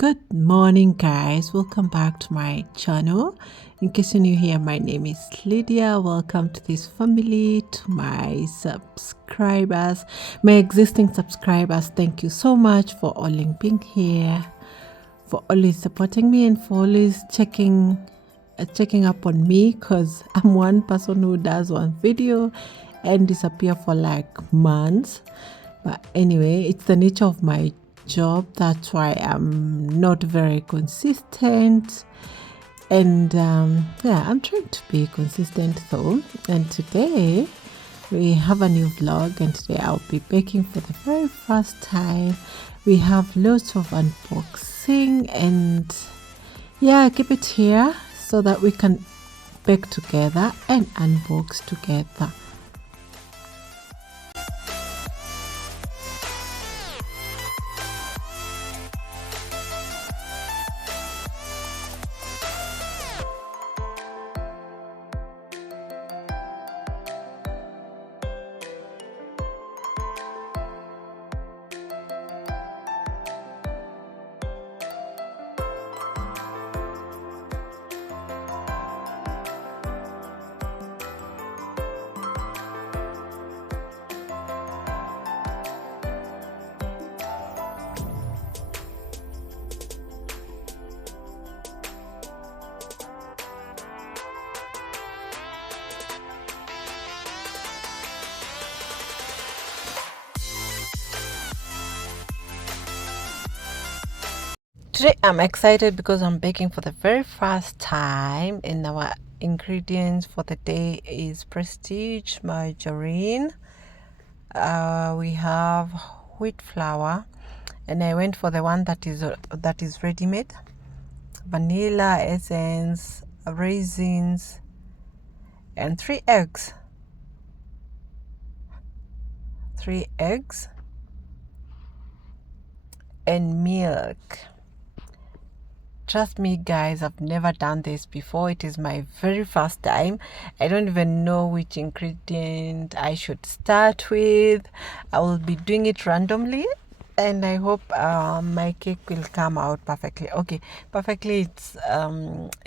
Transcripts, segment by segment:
Good morning, guys. Welcome back to my channel. In case you're new here, my name is Lydia. Welcome to this family, to my subscribers, my existing subscribers. Thank you so much for always being here, for always supporting me, and for always checking up on me, because I'm one person who does one video and disappear for like months. But anyway, it's the nature of my job. That's why I'm not very consistent. And yeah, I'm trying to be consistent though. And today we have a new vlog, and today I'll be baking for the very first time. We have lots of unboxing, and yeah, keep it here so that we can bake together and unbox together. Today I'm excited because I'm baking for the very first time, and our ingredients for the day is Prestige margarine. We have wheat flour, and I went for the one that is ready-made. Vanilla essence, raisins, and 3 eggs. 3 eggs and milk. Trust me, guys, I've never done this before. It is my very first time. I don't even know which ingredient I should start with. I will be doing it randomly, and I hope my cake will come out perfectly. Okay, perfectly,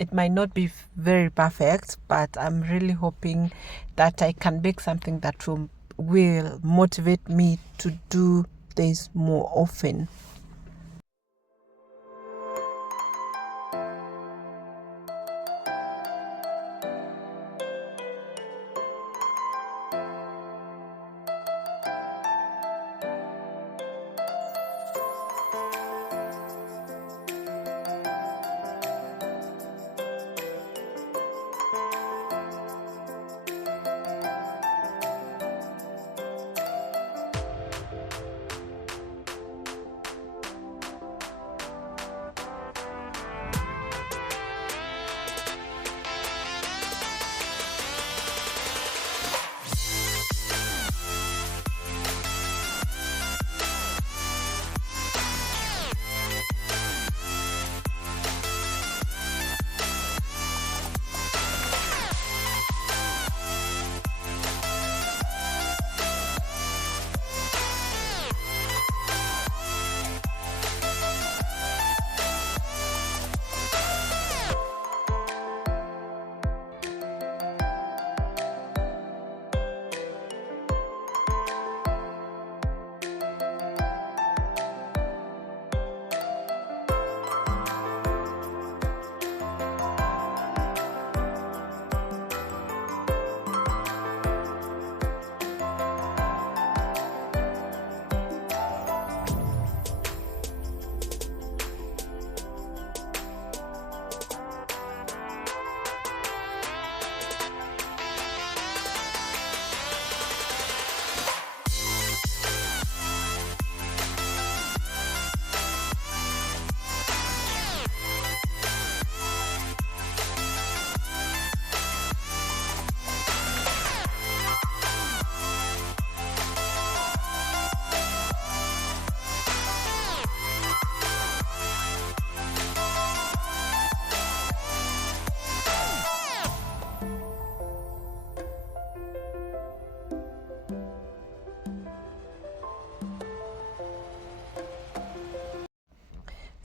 it might not be very perfect, but I'm really hoping that I can bake something that will motivate me to do this more often.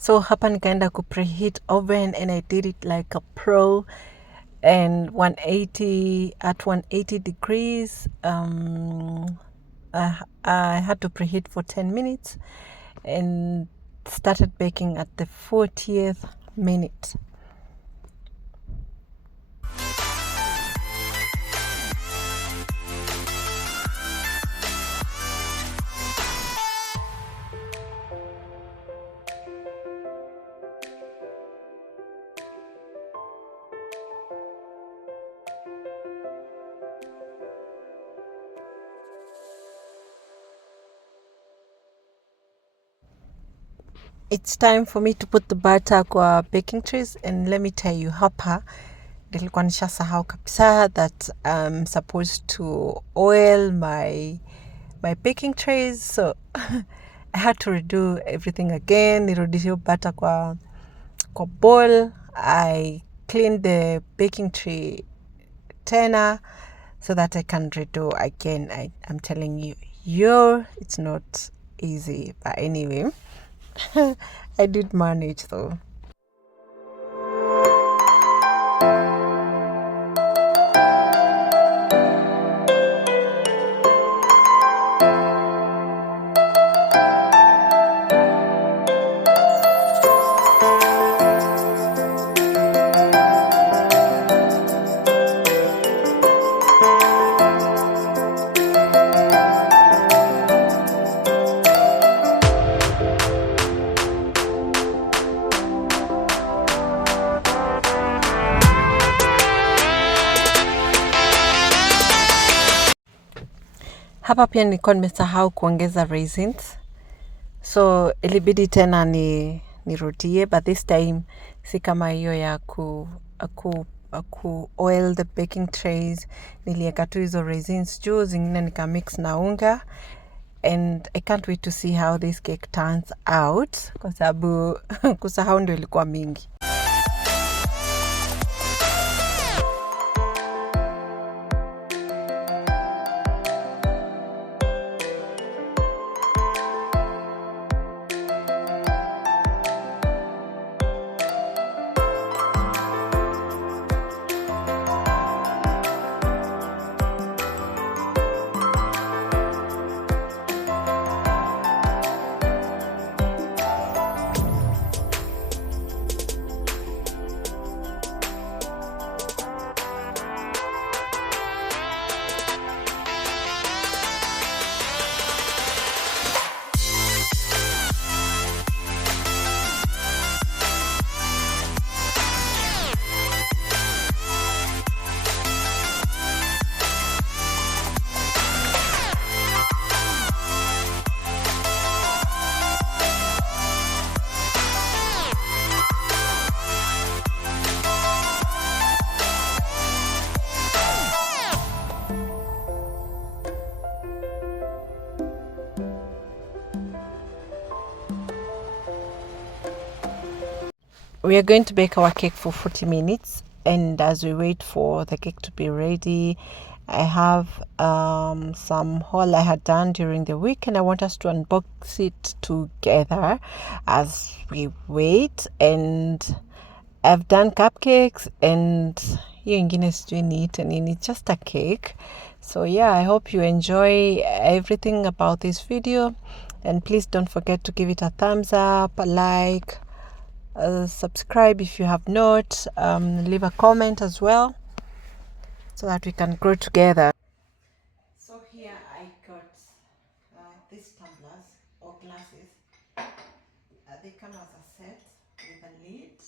So hapa nikaenda ku preheat oven and I did it like a pro and 180 at 180 degrees. I had to preheat for 10 minutes and started baking at the 40th minute. It's time for me to put the butter kwa baking trays, and let me tell you, hapa nilikuwa nishasahau kabisa that I'm supposed to oil my baking trays, so I had to redo everything again. Nirudishe butter kwa bowl. I cleaned the baking tray tena so that I can redo again. I'm telling you, it's not easy, but anyway. I did manage though. Hapa pia nilikuwa nimesahau kuongeza raisins, so ilibidi tena nirudie, but this time si kama hiyo ya ku oil the baking trays. Nilieka tu hizo raisins juu, zingine nika mix na unga, and I can't wait to see how this cake turns out kwa sababu kusahau ndio ilikuwa mingi. We are going to bake our cake for 40 minutes, and as we wait for the cake to be ready, I have some haul I had done during the week, and I want us to unbox it together as we wait. And I've done cupcakes, and hiyo ingine sijui niite nini, just a cake. So yeah, I hope you enjoy everything about this video, and please don't forget to give it a thumbs up, a like, subscribe if you have not, leave a comment as well so that we can grow together. So here I got these tumblers or glasses. They come as a set with a lid,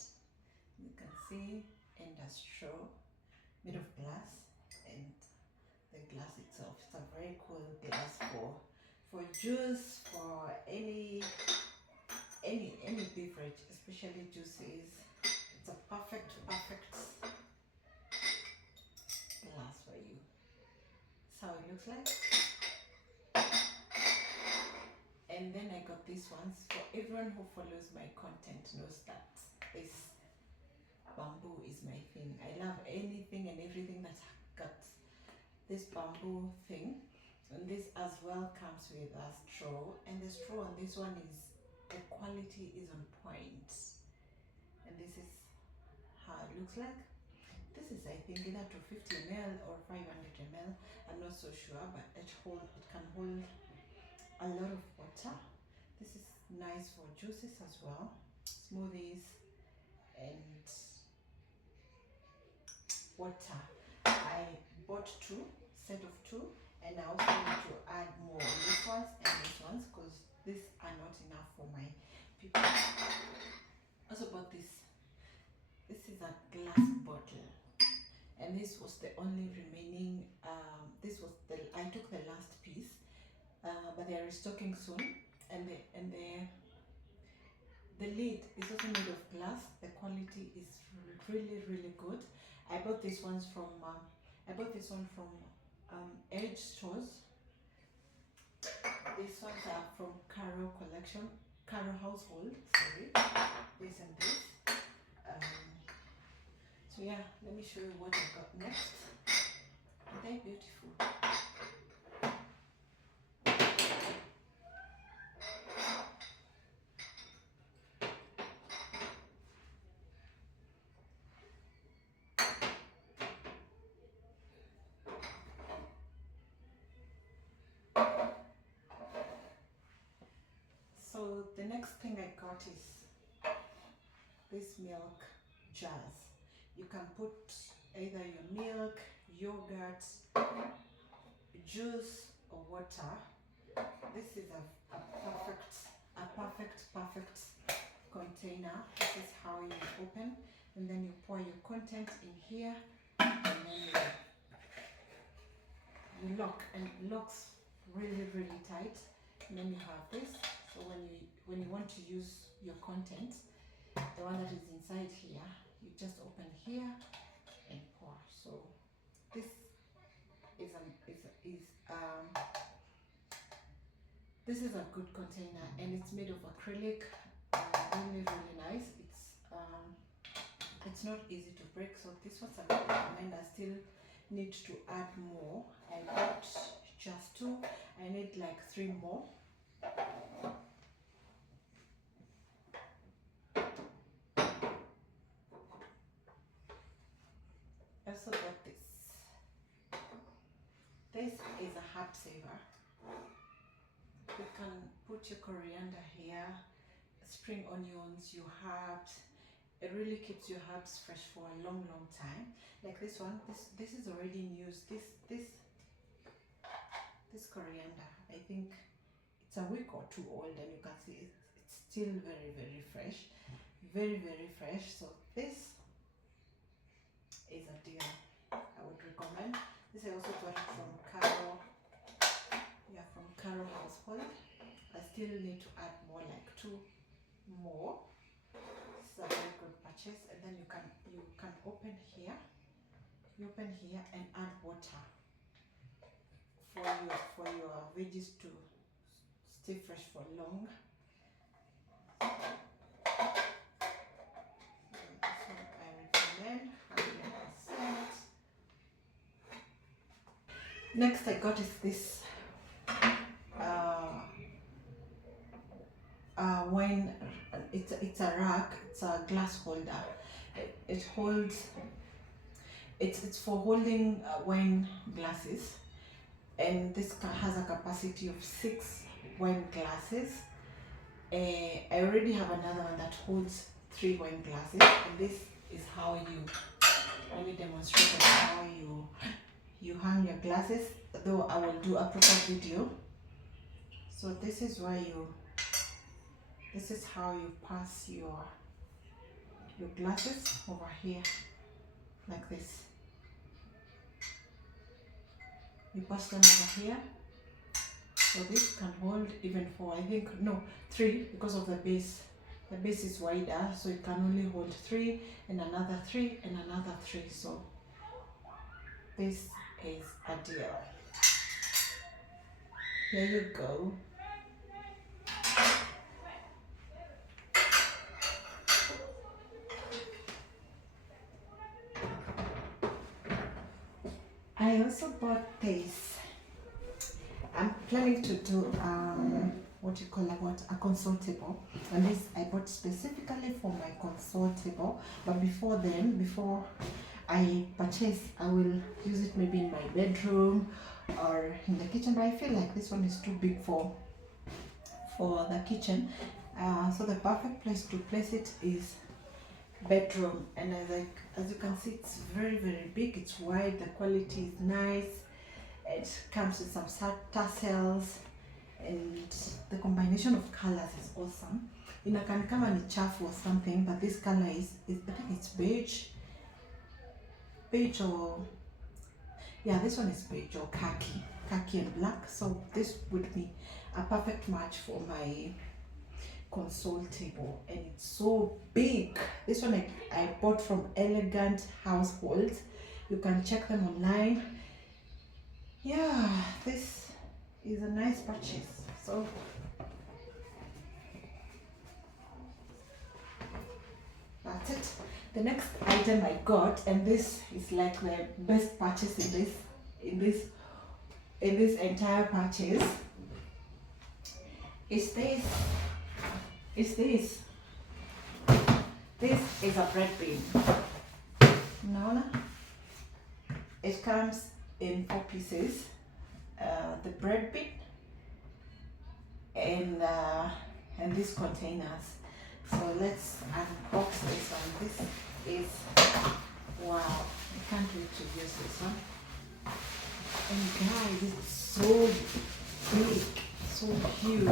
you can see, and a straw made of glass, and the glass itself. It's a very cool glass for juice, for any beverage, especially juices. It's a perfect glass for you. That's how it looks like. And then I got these ones. For everyone who follows my content knows that this bamboo is my thing. I love anything and everything that got this bamboo thing. And this as well comes with a straw, and the straw on this one is the quality is on point, and this is how it looks like. This is, I think, either 250 ml or 500 ml. I'm not so sure, but it can hold a lot of water. This is nice for juices as well, smoothies, and water. I bought set of two, and I also need to add more these ones and these ones because these are not enough for my people. I also bought this. This is a glass bottle, and this was the only remaining. I took the last piece, but they are restocking soon, and the lid is also made of glass. The quality is really good. I bought this one from Edge stores. These ones are from Caro Household. Sorry, this and this. So yeah, let me show you what I got next. They're beautiful. So the next thing I got is this milk jars. You can put either your milk, yogurt, juice, or water. This is a perfect container. This is how you open, and then you pour your content in here, and then you lock, and it locks really tight. And then you have this. So when you want to use your content, the one that is inside here, you just open here and pour. So this this is a good container, and it's made of acrylic. Really nice. It's not easy to break, so this was a good recommend. I still need to add more. I got just two. I need like 3 more. I also got this. This is a herb saver. You can put your coriander here, spring onions, your herbs. It really keeps your herbs fresh for a long time. Like this one, this is already in use. This coriander, I think it's a week or 2 old, and you can see it's still very fresh, very fresh. So this is a deal. I would recommend this. I also got it from Caro. Yeah, from Caro Household. I still need to add more, like 2 more. This is a very good purchase. And then you can open here. You open here and add water for your veggies to stay fresh for long. This one I recommend 100%. Next I got is this wine. It's a rack. It's a glass holder. It holds. It's for holding wine glasses, and this has a capacity of 6 wine glasses. I already have another one that holds 3 wine glasses, and this is how let me demonstrate how you hang your glasses, though I will do a proper video. So this is how you pass your glasses over here, like this. You pass them over here. So this can hold even 4, I think, no, 3, because of the base. The base is wider, so it can only hold 3, and another 3, and another 3. So this is a deal. Here you go. I also bought this. I'm planning to do what you call a console table, and this I bought specifically for my console table. But before I purchase, I will use it maybe in my bedroom or in the kitchen. But I feel like this one is too big for the kitchen, so the perfect place to place it is bedroom. And as you can see, it's very big, it's wide, the quality is nice, it comes with some tassels, and the combination of colors is awesome. Inakan kama ni chafu or something, but this color is I think it's beige, or yeah, this one is beige or khaki and black. So this would be a perfect match for my console table, and it's so big. This one I bought from Elegant Households. You can check them online. Yeah, this is a nice purchase. So that's it. The next item I got, and this is like the best purchase in this entire purchase, is this. This is a bread bin. No, it comes in 4 pieces. The bread bin and these containers. So let's unbox this one. This is, wow, I can't wait to use this one. And guys, it's so big, so huge.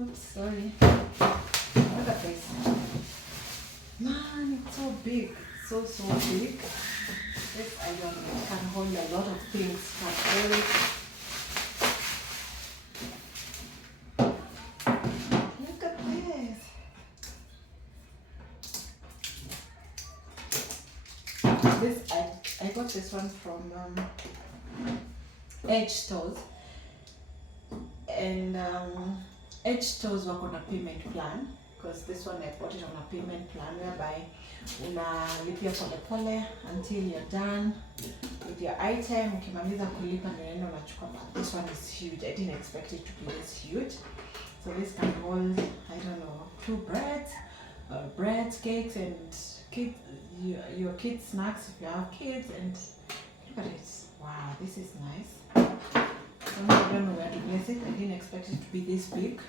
Oops, sorry. Look at this. Man, it's so big. So big. This, I don't know, it can hold a lot of things. Look at this. I got this one from Edge Stores. And Edge Stores work on a payment plan, because this one I bought it on a payment plan whereby unalipia pole until you're done with your item. Ukimaliza kulipa ndio unachukua. This one is huge. I didn't expect it to be this huge. So this can hold, I don't know, 2 breads, cakes, and your kids' snacks if you have kids. And look at it. Wow, this is nice. I don't know where to place it. I didn't expect it to be this big.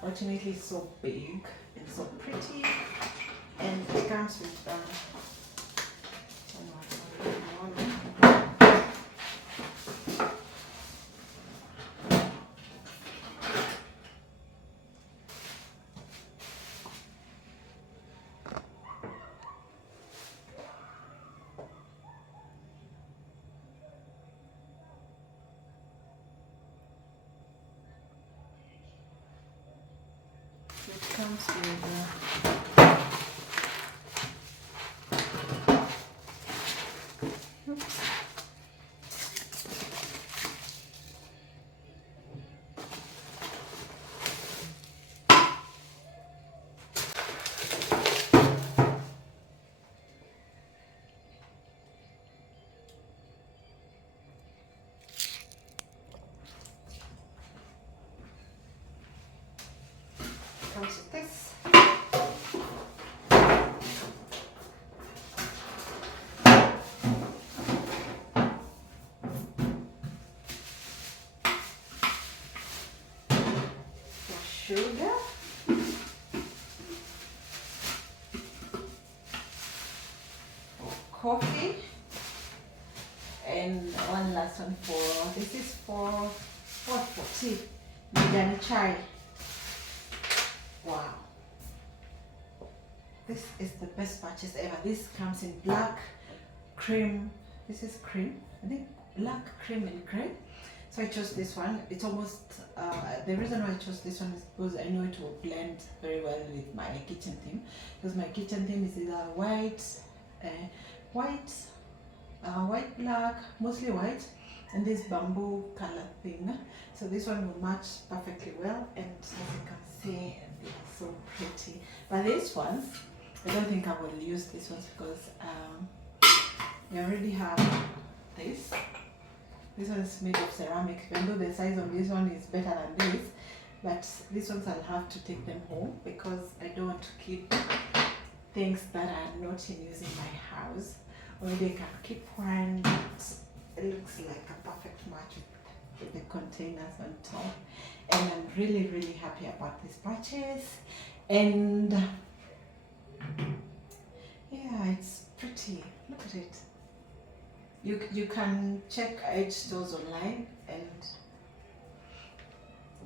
Fortunately, it's so big and so pretty, and it comes with oops. Comes with this. Sugar, coffee, and one last one this is for tea, Majani chai. Wow, this is the best purchase ever. This comes in black, cream, this is cream, I think black, cream and grey. So I chose this one. It's almost, the reason why I chose this one is because I know it will blend very well with my kitchen theme. Because my kitchen theme is either white, black, mostly white, and this bamboo color thing. So this one will match perfectly well, and as you can see, they're so pretty. But these ones, I don't think I will use these ones because I already have this. This one is made of ceramic, even though the size of this one is better than this. But these ones I'll have to take them home because I don't want to keep things that are not in use in my house. Or they can keep one, but it looks like a perfect match with the containers on top. And I'm really, really happy about this purchase. And yeah, it's pretty. Look at it. You can check Edge stores online and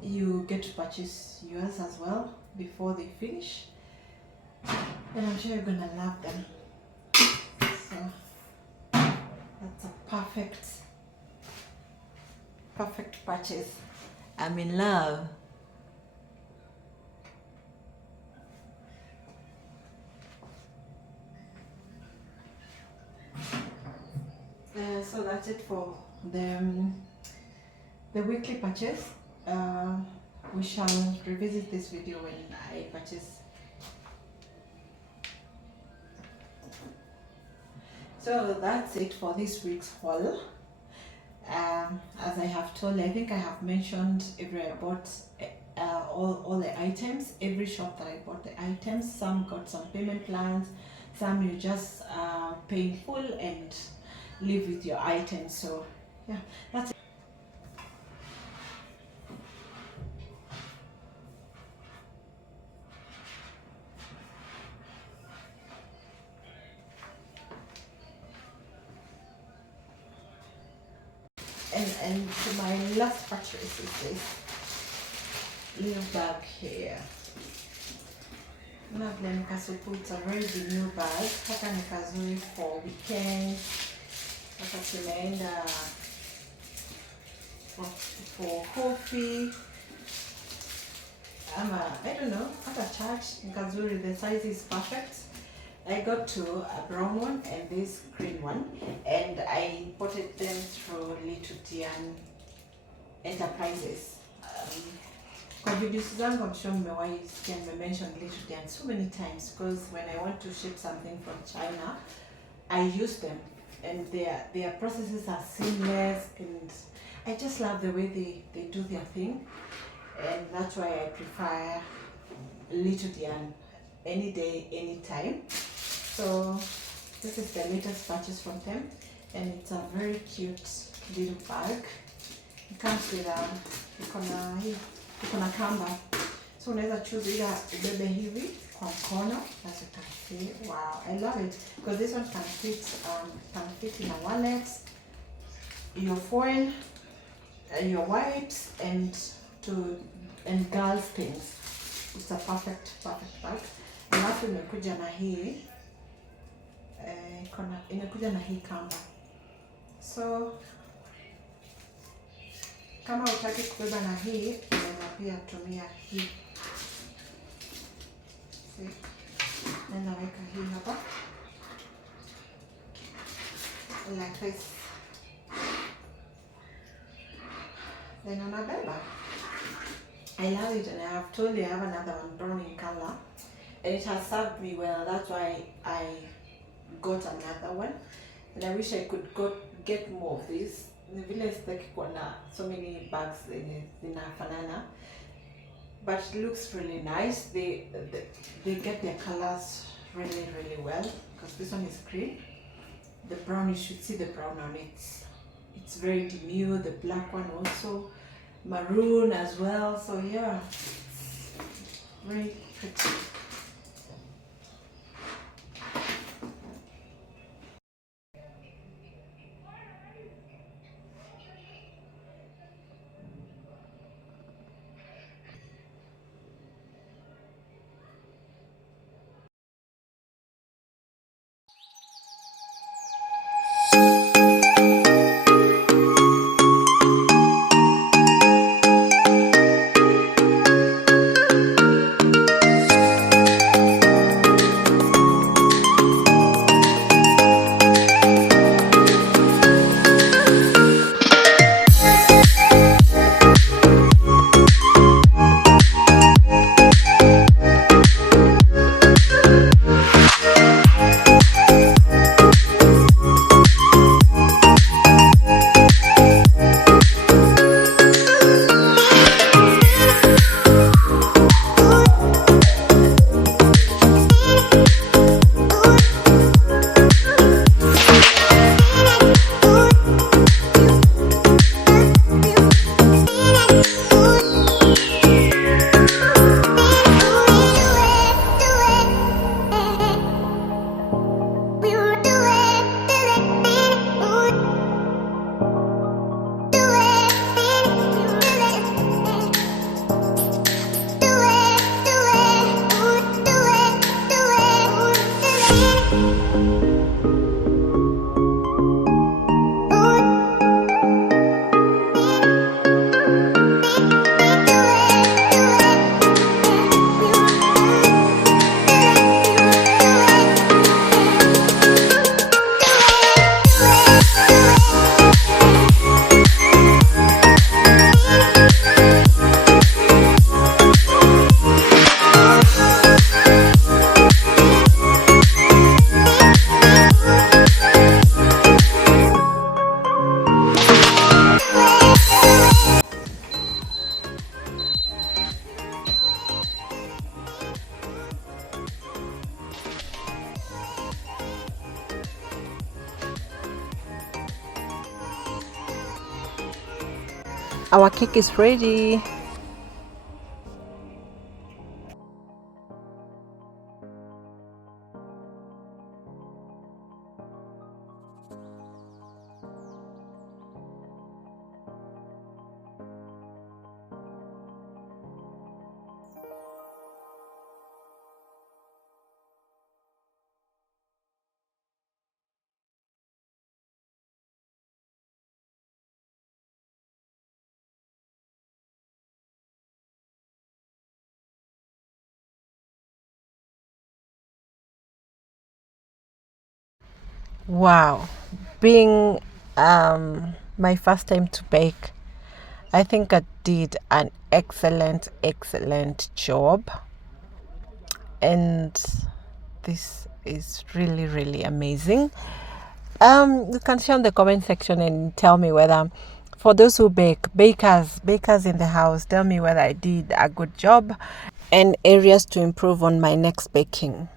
you get to purchase yours as well before they finish. And I'm sure you're gonna love them. So that's a perfect purchase. I'm in love. So that's it for the weekly purchase. We shall revisit this video when I purchase. So that's it for this week's haul. As I have told, I think I have mentioned everywhere I bought all the items, every shop that I bought the items. Some got some payment plans, some you just pay in full and live with your items. So yeah, that's it. And my last purchase is this little bag here. Lovely nikasupu, it's a very big new bag. Haka ni kazuri for weekend. Haka tumeenda for coffee. I don't know, hata church ni kazuri. The size is perfect. I got to a brown one and this green one, and I bought them through Little Dian Enterprises. Kwa videos zangu I'm sure mmewahi sikia mention Little Dian so many times, because when I want to ship something from China, I use them, and their processes are seamless, and I just love the way they do their thing, and that's why I prefer Little Dian any day, anytime. So this is the latest purchase from them, and it's a very cute little bag. It comes with iko na kamba, so unaweza choose either ubebe hivi kwa mkono, as you can see. Wow, I love it because this one can fit in a wallet, your phone, your wipes, and girls things. It's a perfect bag. Alafu imekuja na hii inakuja na hii kamba, so kama utaki kubeba na hii unaweza pia tumia hii. Na naweka hii hapa like this, then unabeba. I love it, and I have told you I have another one brown in color, and it has served me well. That's why I got another one, and I wish I could get more of this. Vile sitaki kuwa na so many bags zinafanana, but it looks really nice. They get their colors really well, because this one is green. The brown, you should see the brown on it. It's very demure. The black one also maroon as well. So yeah, very pretty. Our cake is ready. Wow, being my first time to bake, I think I did an excellent job, and this is really amazing. You can share in the comment section and tell me whether, for those who bakers in the house, tell me whether I did a good job and areas to improve on my next baking.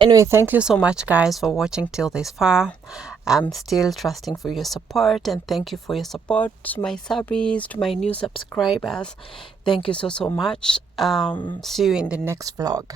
Anyway, thank you so much, guys, for watching till this far. I'm still trusting for your support, and thank you for your support to my subbies, to my new subscribers. Thank you so much. See you in the next vlog.